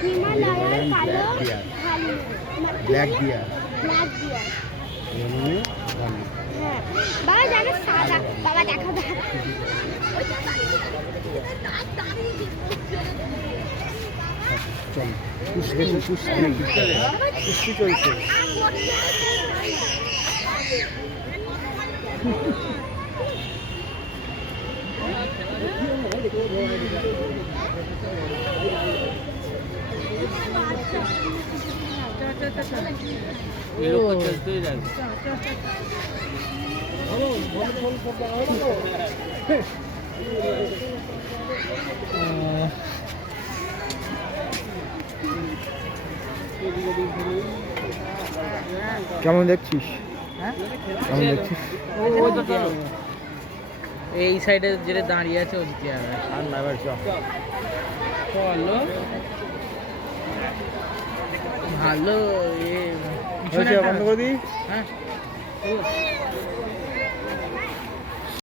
হিমালয়ার কালো black deer black deer. মানে হ্যাঁ বাবা জানো সাদা বাবা দেখা দেখা চল কুস্তি কুস্তি চলছে। ये लोग को चलते ही रहेंगे। কেমন দেখছিস? হ্যাঁ কেমন দেখছিস? ওই তো চলো এই সাইডে যেটা দাঁড়িয়ে আছে ওদিকে যাবে আর না এবার চল। চলো ভালো হয়েছে, বন্ধ করে দিই। হ্যাঁ